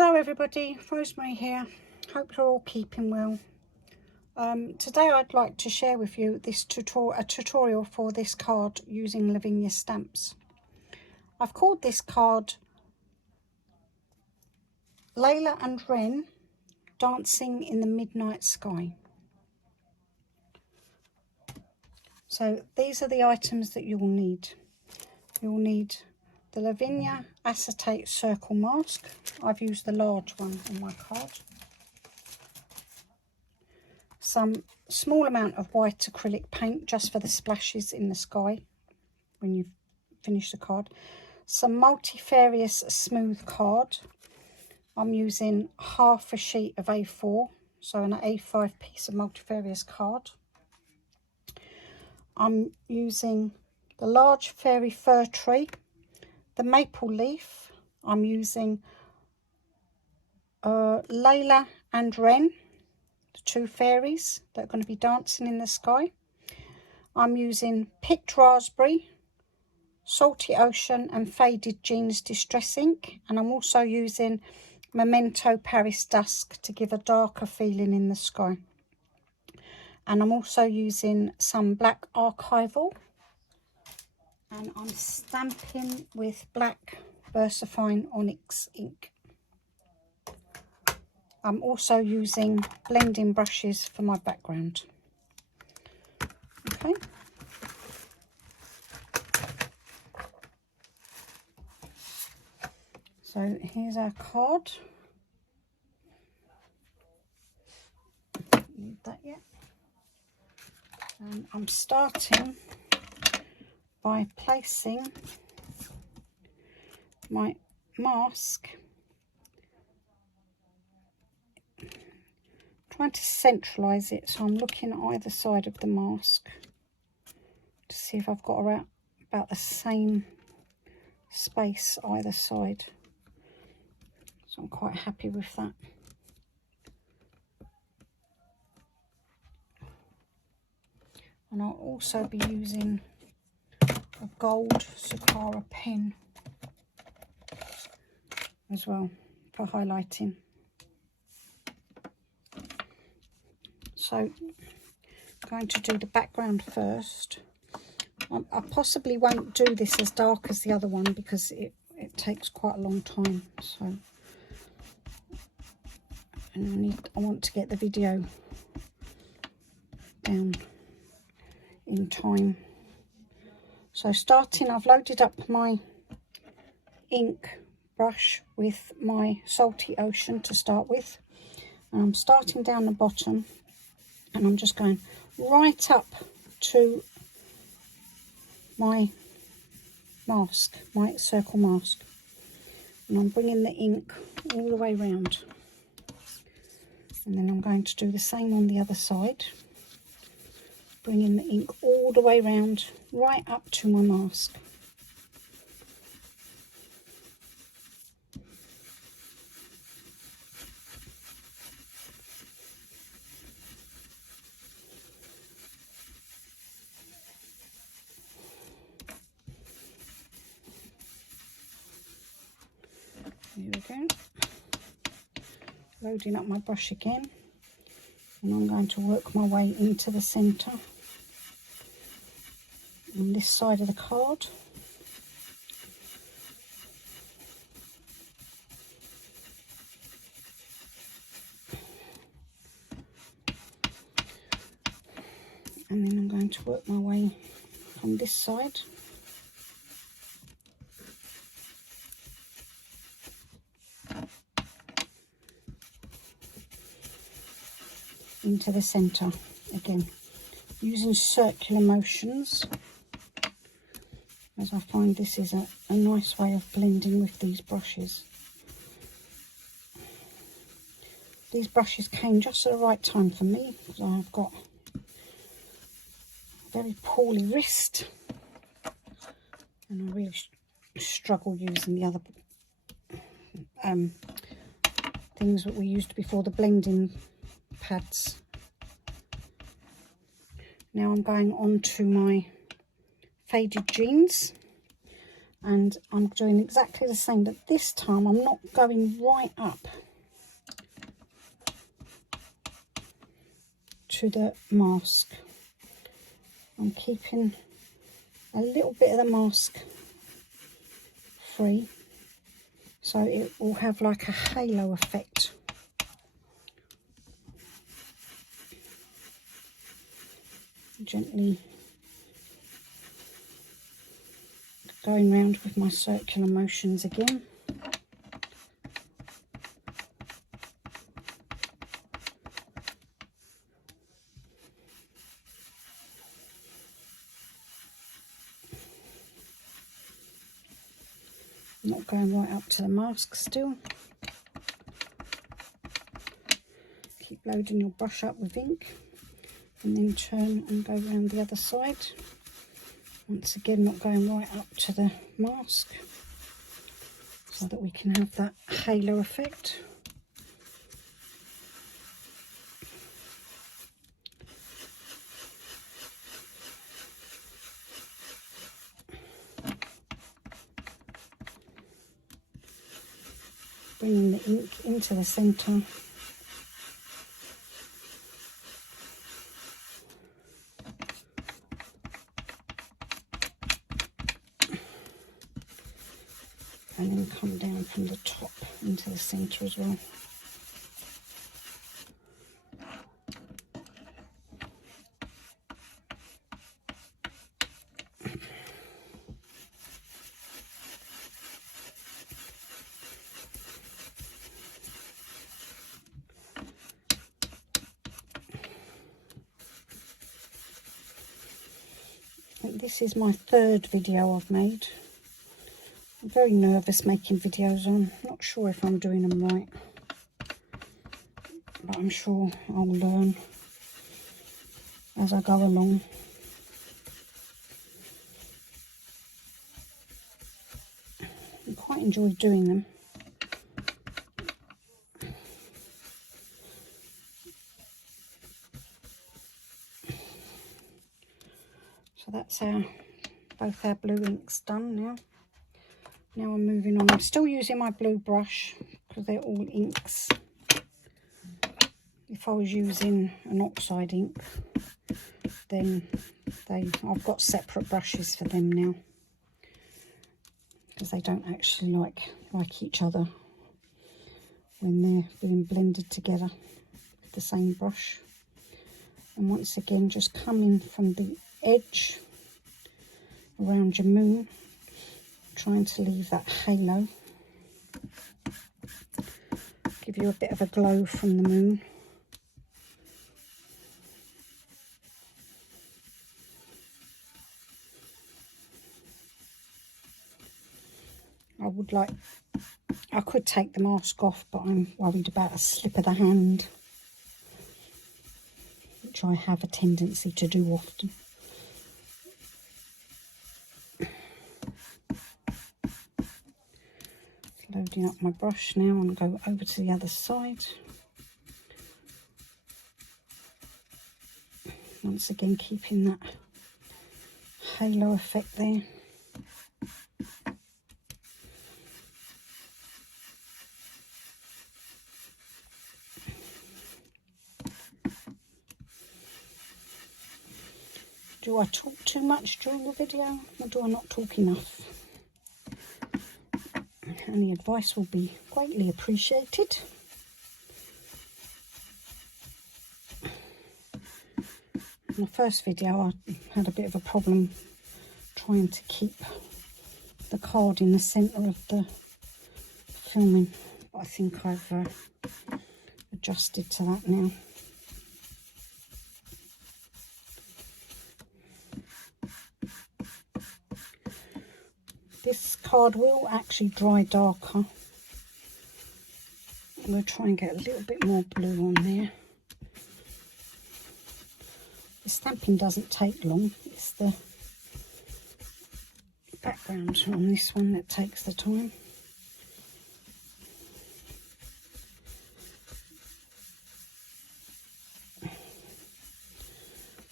Hello everybody, Rosemary here. Hope you're all keeping well. Today I'd like to share with you this tutorial for this card using Lavinia stamps. I've called this card Leyla and Wren Dancing in the Midnight Sky. So these are the items that you'll need. You'll need the Lavinia acetate circle mask. I've used the large one on my card. Some small amount of white acrylic paint just for the splashes in the sky when you've finished the card. Some multifarious smooth card. I'm using half a sheet of A4, so an A5 piece of multifarious card. I'm using the large fairy fir tree, the maple leaf. I'm using Leyla and Wren, the two fairies that are going to be dancing in the sky. I'm using picked raspberry, salty ocean and faded jeans distress ink, and I'm also using Memento Paris Dusk to give a darker feeling in the sky. And I'm also using some black archival, and I'm stamping with black Versafine onyx ink. I'm also using blending brushes for my background. Okay. So here's our card. Don't need that yet. And I'm starting by placing my mask, trying to centralise it, so I'm looking at either side of the mask to see if I've got about the same space either side. So I'm quite happy with that. And I'll also be using a gold Sakara pen as well for highlighting. So I'm going to do the background first. I possibly won't do this as dark as the other one because it takes quite a long time. So, and I want to get the video down in time. So starting, I've loaded up my ink brush with my salty ocean to start with, and I'm starting down the bottom, and I'm just going right up to my mask, my circle mask, and I'm bringing the ink all the way round, and then I'm going to do the same on the other side, bringing the ink all the way round right up to my mask. Here we go. Loading up my brush again, and I'm going to work my way into the centre on this side of the card. And then I'm going to work my way from this side. Into the centre again, using circular motions, as I find this is a nice way of blending with these brushes. These brushes came just at the right time for me because I've got a very poorly wrist, and I really struggle using the other things that we used before, the blending pads. Now I'm going on to my faded jeans, And I'm doing exactly the same, but this time I'm not going right up to the mask. I'm keeping a little bit of the mask free, so it will have like a halo effect. Gently going round with my circular motions again. Not going right up to the mask still. Keep loading your brush up with ink and then turn and go around the other side. Once again, not going right up to the mask so that we can have that halo effect. Bringing the ink into the centre. And then come down from the top into the centre as well. This is my third video I've made. I'm very nervous making videos. I'm not sure if I'm doing them right, but I'm sure I'll learn as I go along. I quite enjoy doing them. So that's both our blue inks done now. Now I'm moving on. I'm still using my blue brush because they're all inks. If I was using an oxide ink, then I've got separate brushes for them now, because they don't actually like each other when they're being blended together with the same brush. And once again, just come in from the edge around your moon, trying to leave that halo, give you a bit of a glow from the moon. I could take the mask off, but I'm worried about a slip of the hand, which I have a tendency to do often. Loading up my brush now and go over to the other side. Once again, keeping that halo effect there. Do I talk too much during the video, or do I not talk enough? Any advice will be greatly appreciated. In the first video, I had a bit of a problem trying to keep the card in the centre of the filming, but I think I've adjusted to that now. This card will actually dry darker. We'll try and get a little bit more blue on there. The stamping doesn't take long. It's the background on this one that takes the time.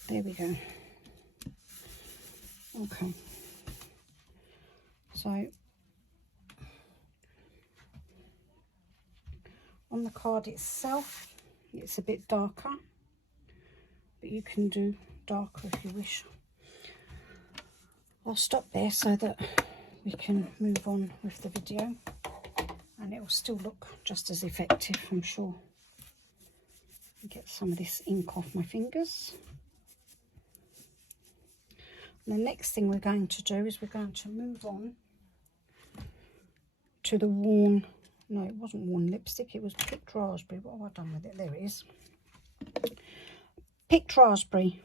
There we go. Okay. So So on the card itself, it's a bit darker, but you can do darker if you wish. I'll stop there so that we can move on with the video, and it will still look just as effective, I'm sure. Get some of this ink off my fingers. And the next thing we're going to do is we're going to move on to the worn, no, it wasn't worn lipstick, it was picked raspberry. What have I done with it? There it is. Picked raspberry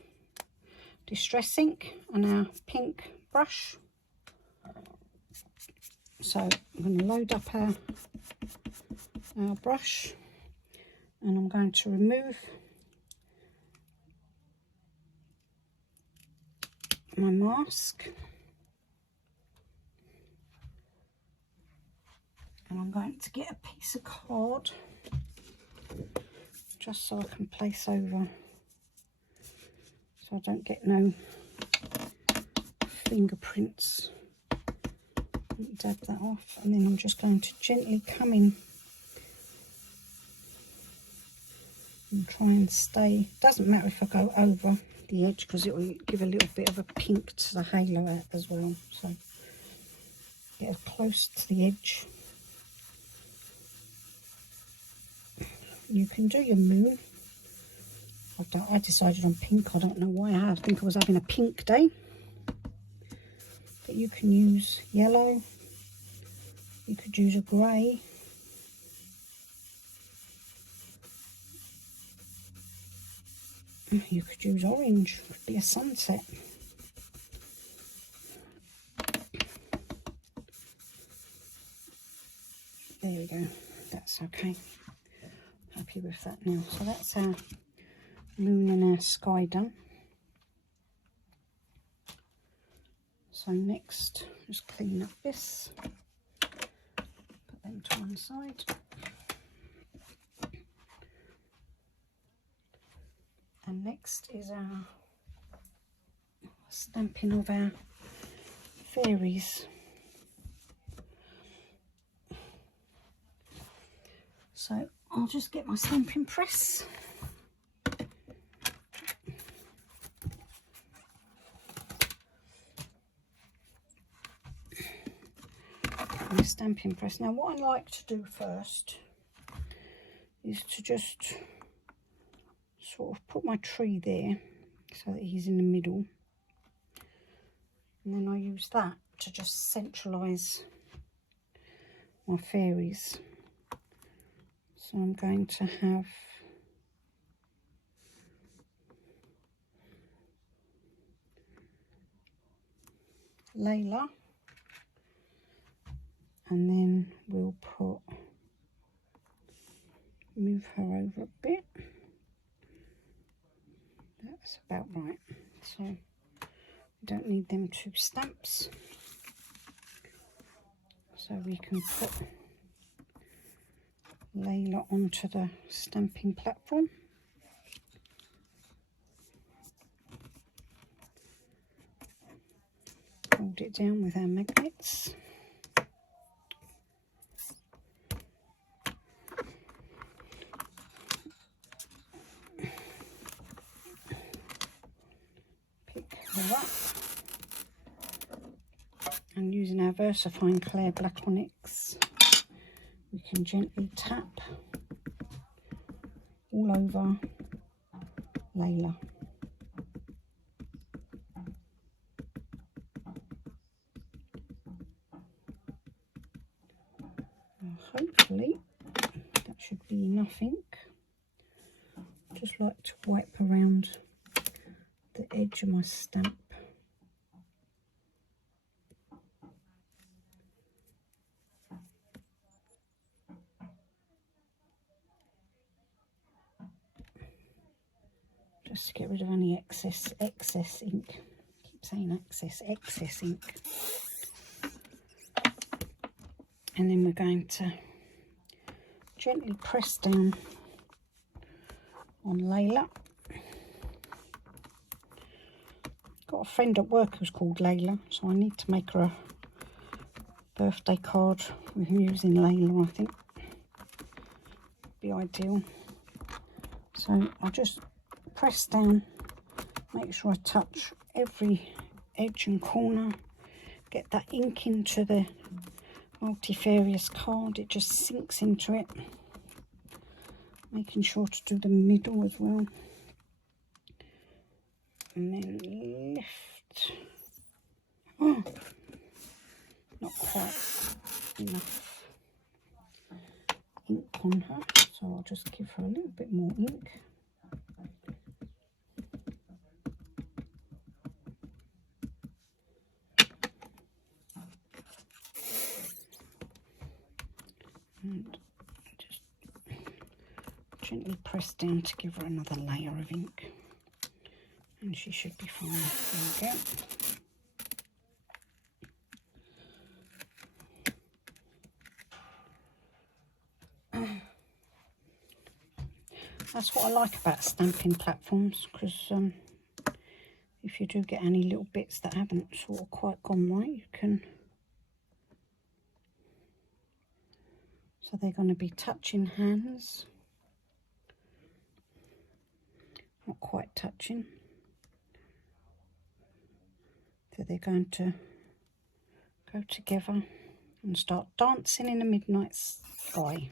distress ink and our pink brush. So I'm going to load up our brush, and I'm going to remove my mask, and I'm going to get a piece of card just so I can place over, so I don't get no fingerprints. Dab that off, and then I'm just going to gently come in and try and stay. Doesn't matter if I go over the edge, because it will give a little bit of a pink to the halo as well. So get as close to the edge. You can do your moon. I decided on pink. I don't know why. I think I was having a pink day. But you can use yellow. You could use a grey. You could use orange. It could be a sunset. There we go. That's okay. Happy with that now. So that's our moon and our sky done. So next, just clean up this. Put them to one side. And next is our stamping of our fairies. So I'll just get my stamping press. My stamping press. Now what I like to do first is to just sort of put my tree there so that he's in the middle, and then I use that to just centralise my fairies. So I'm going to have Leyla, and then we'll move her over a bit. That's about right. So we don't need them two stamps. So we can put Leyla onto the stamping platform. Hold it down with our magnets. Pick her up. And using our Versafine Clear Black Onyx, we can gently tap all over Leyla. And hopefully that should be enough ink. Just like to wipe around the edge of my stamp. Just to get rid of any excess ink. I keep saying excess ink. And then we're going to gently press down on Leyla. Got a friend at work who's called Leyla, so I need to make her birthday card with using Leyla, I think. Be ideal. So I'll just press down, make sure I touch every edge and corner, get that ink into the multifarious card. It just sinks into it. Making sure to do the middle as well. And then lift. Oh, not quite enough ink on her, so I'll just give her a little bit more ink. And just gently press down to give her another layer of ink, and she should be fine. There we go. That's what I like about stamping platforms, because if you do get any little bits that haven't sort of quite gone right, you can. So they're going to be touching hands, not quite touching. So they're going to go together and start dancing in the midnight sky.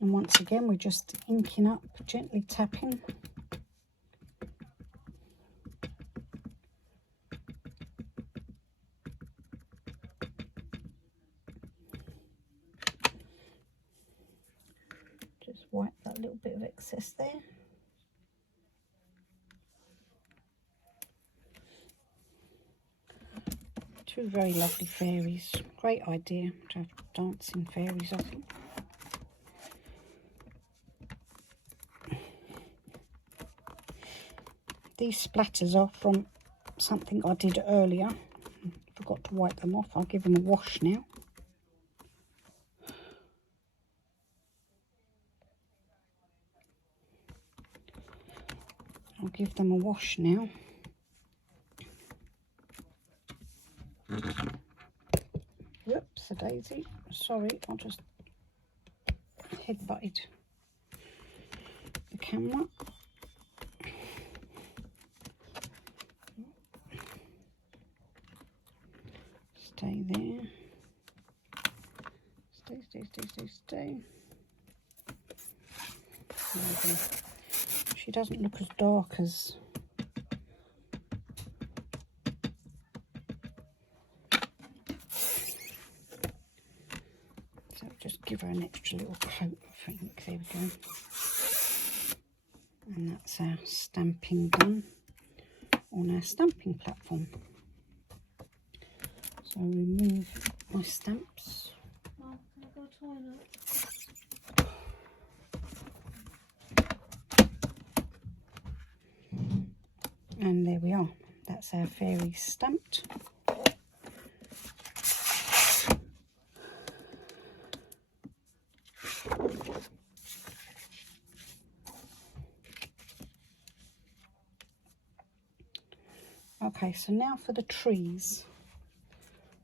And once again, we're just inking up, gently tapping. Just wipe that little bit of excess there. Two very lovely fairies. Great idea to have dancing fairies, I think. These splatters are from something I did earlier. Forgot to wipe them off. I'll give them a wash now. I'll give them a wash now. Whoops, a daisy. Sorry, I just headbutted the camera. Stay there. Stay. Okay. She doesn't look as dark as so. Just give her an extra little coat, I think. There we go. And that's our stamping done on our stamping platform. So remove my stamps. Mom, can I go toilet? And there we are. That's our fairy stamped. Okay, so now for the trees.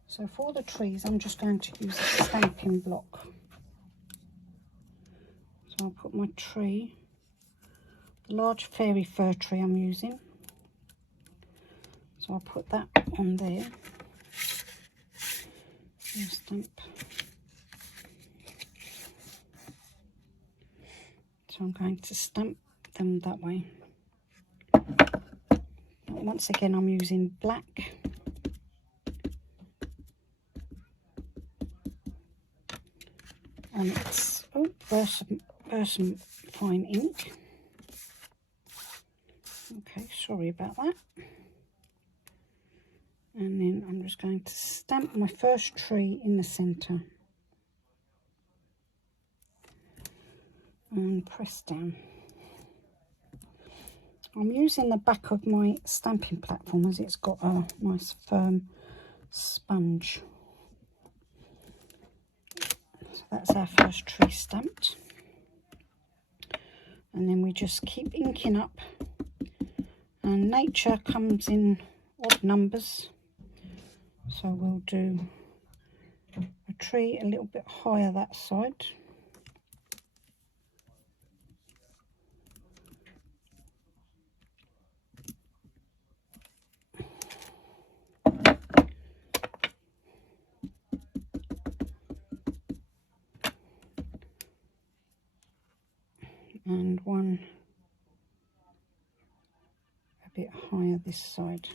So for the trees, I'm just going to use a stamping block. So I'll put my tree, the large fairy fir tree I'm using. So I'll put that on there. And stamp. So I'm going to stamp them that way. Once again, I'm using black. And it's Versafine ink. Okay, sorry about that. And then I'm just going to stamp my first tree in the centre. And press down. I'm using the back of my stamping platform as it's got a nice firm sponge. So that's our first tree stamped. And then we just keep inking up And nature comes in odd numbers, so we'll do a tree a little bit higher that side. And one a bit higher this side.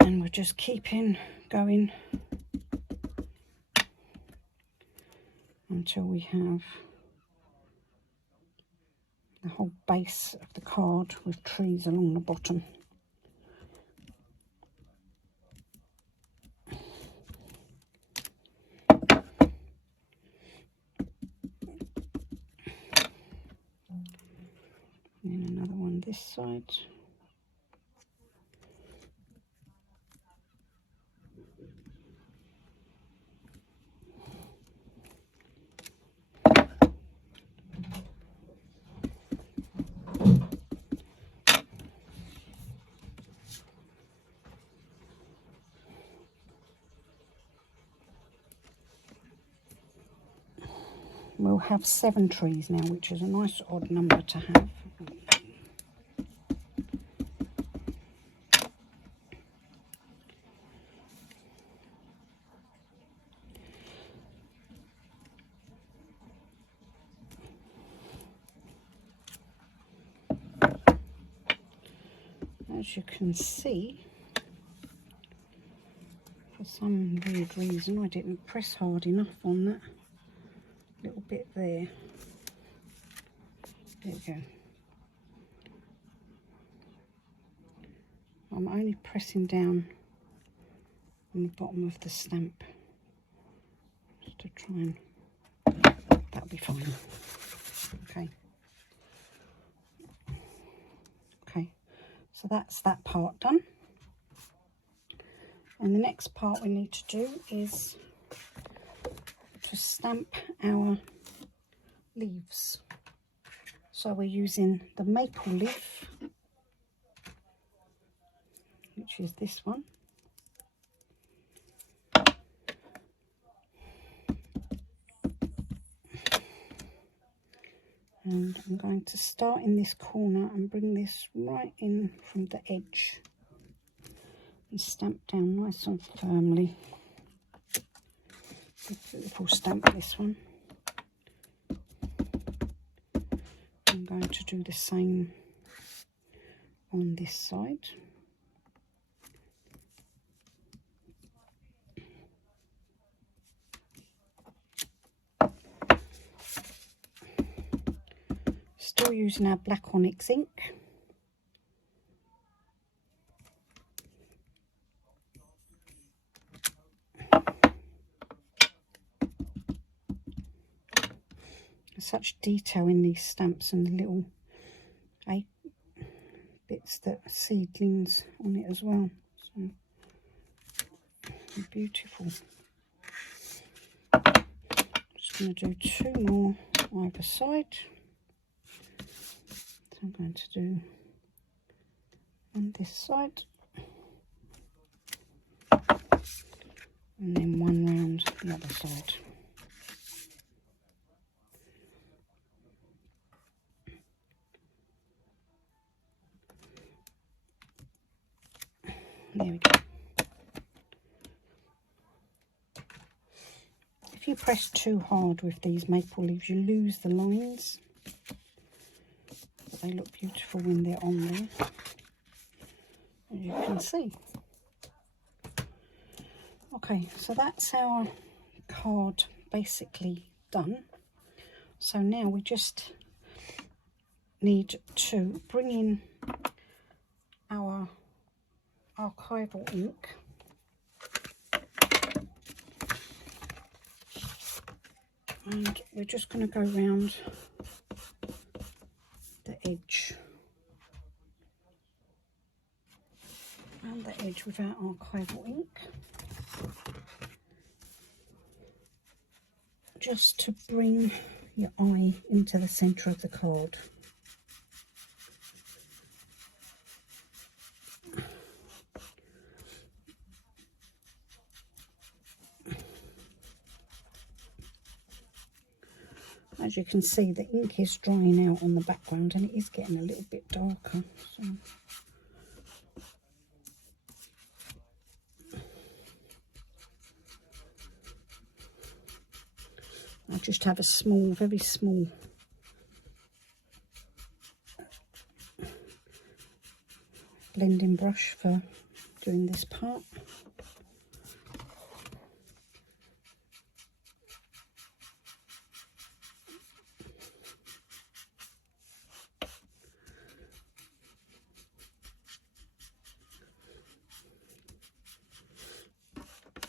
And we're just keeping going until we have the whole base of the card with trees along the bottom. And then another one this side. We'll have 7 trees now, which is a nice odd number to have. As you can see, for some weird reason I didn't press hard enough on that little bit there. There we go. I'm only pressing down on the bottom of the stamp just to try and, that'll be fine. Okay. Okay, so that's that part done. And the next part we need to do is to stamp our leaves. So we're using the maple leaf, which is this one. And I'm going to start in this corner and bring this right in from the edge and stamp down nice and firmly. Beautiful stamp, this one. I'm going to do the same on this side. Still using our black onyx ink. Such detail in these stamps and the little bits that seedlings on it as well. So beautiful. Just going to do 2 more either side. So I'm going to do on this side and then one round the other side. There we go. If you press too hard with these maple leaves, you lose the lines. But they look beautiful when they're on there, as you can see. Okay, so that's our card basically done. So now we just need to bring in our archival ink. And we're just going to go round the edge. Round the edge with our archival ink. Just to bring your eye into the centre of the card. As you can see, the ink is drying out on the background and it is getting a little bit darker. So I just have a small, very small blending brush for doing this part.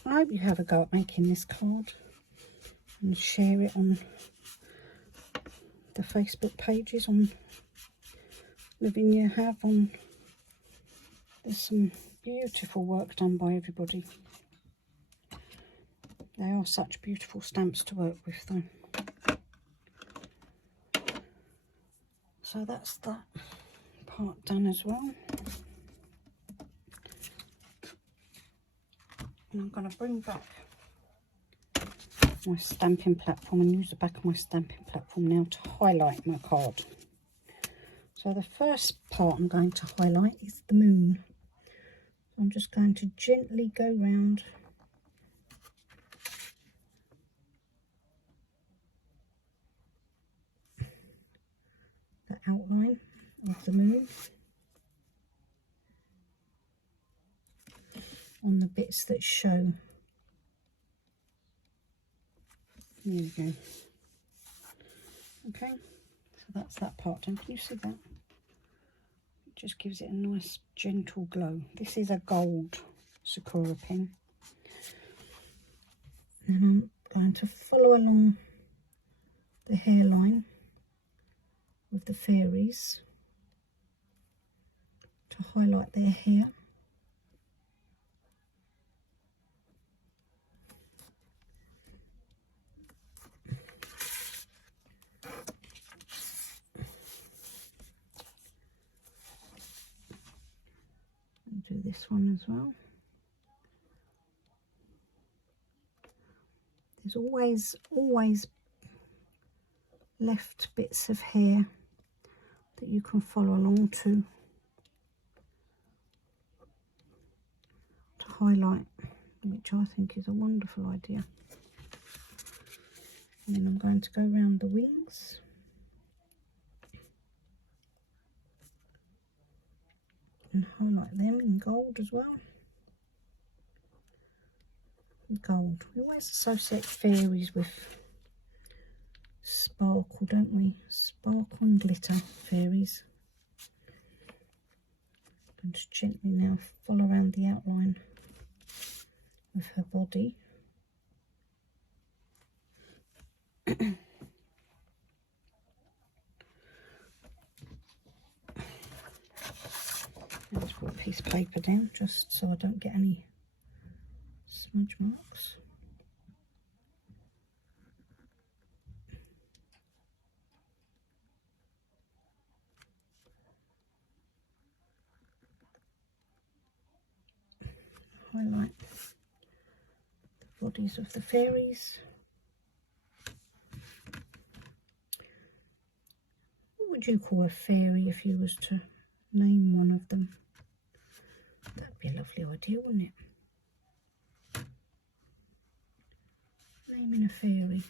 I hope you have a go at making this card and share it on the Facebook pages on Lavinia have on. There's some beautiful work done by everybody. They are such beautiful stamps to work with though. So that's that part done as well. And I'm going to bring back my stamping platform and use the back of my stamping platform now to highlight my card. So the first part I'm going to highlight is the moon. So I'm just going to gently go round the outline of the moon on the bits that show. There we go. Okay, so that's that part done. Can you see that? It just gives it a nice gentle glow. This is a gold Sakura pen. And I'm going to follow along the hairline with the fairies to highlight their hair. Do this one as well. There's always left bits of hair that you can follow along to highlight, which I think is a wonderful idea. And then I'm going to go around the wings. And highlight them in gold as well. Gold. We always associate fairies with sparkle, don't we? Sparkle and glitter fairies. And just gently now follow around the outline of her body. Let's put a piece of paper down just so I don't get any smudge marks. Highlight the bodies of the fairies. What would you call a fairy if you was to name one of them? That'd be a lovely idea, wouldn't it? Naming a fairy.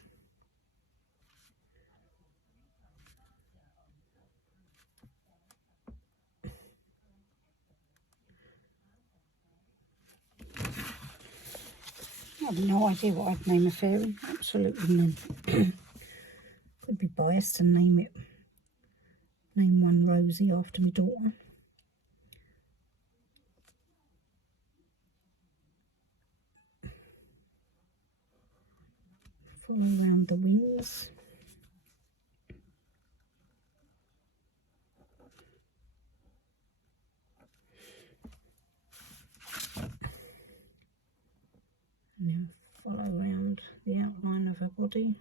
I have no idea what I'd name a fairy. Absolutely none. Could be biased and name one Rosie after my daughter. Follow around the wings. And then follow around the outline of her body.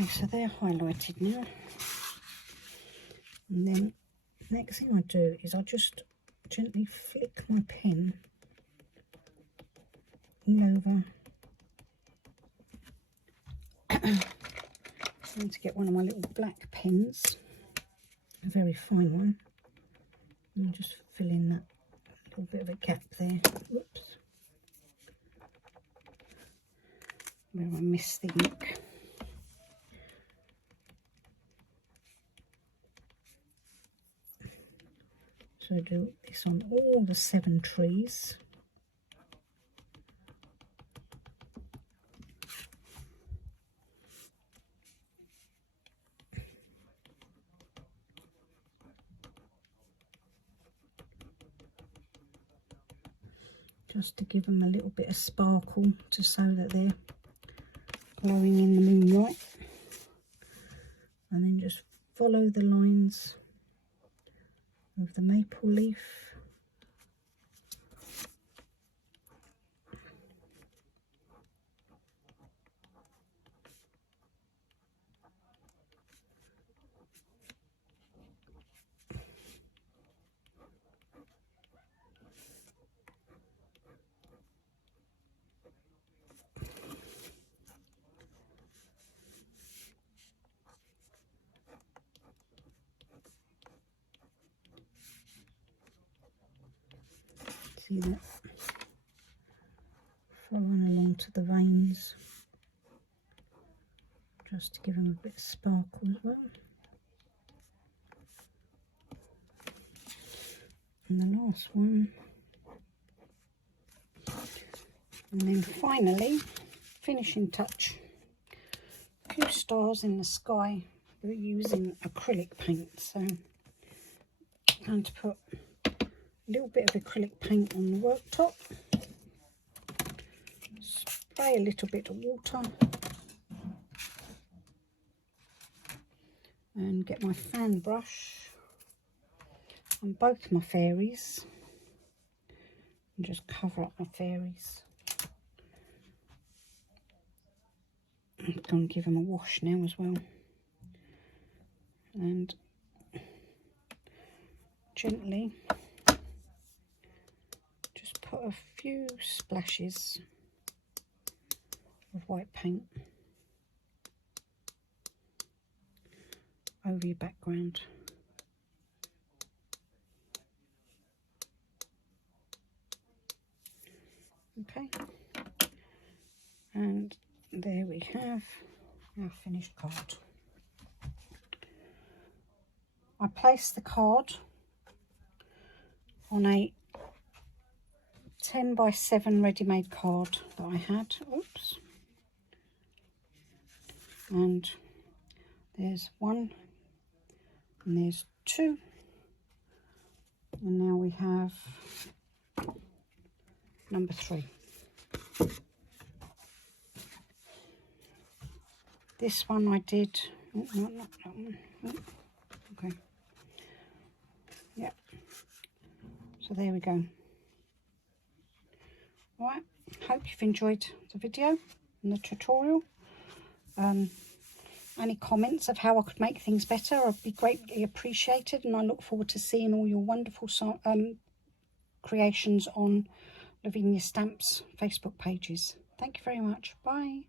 Okay, so they're highlighted now. And then next thing I do is I just gently flick my pen over. I'm going to get one of my little black pens, a very fine one, and just fill in that little bit of a gap there. Whoops. Where I missed the ink. So do this on all the 7 trees. Just to give them a little bit of sparkle, to show that they're glowing in the moonlight. And then just follow the lines of the maple leaf. See that? Following along to the veins, just to give them a bit of sparkle as well. And the last one. And then finally, finishing touch, a few stars in the sky. We're using acrylic paint, so I'm going to put a little bit of acrylic paint on the worktop. Spray a little bit of water. And get my fan brush on both my fairies. And just cover up my fairies. I'm going to give them a wash now as well. And gently just put a few splashes of white paint over your background. Okay, and there we have our finished card. I placed the card on a 10 by 7 ready-made card that I had. Oops. And there's 1 and there's 2, and now we have number 3. This one I did, oh, no, not that one. Oh, okay, yeah, so there we go. Right, hope you've enjoyed the video and the tutorial. Any comments of how I could make things better would be greatly appreciated, and I look forward to seeing all your wonderful creations on Lavinia Stamps Facebook pages. Thank you very much. Bye.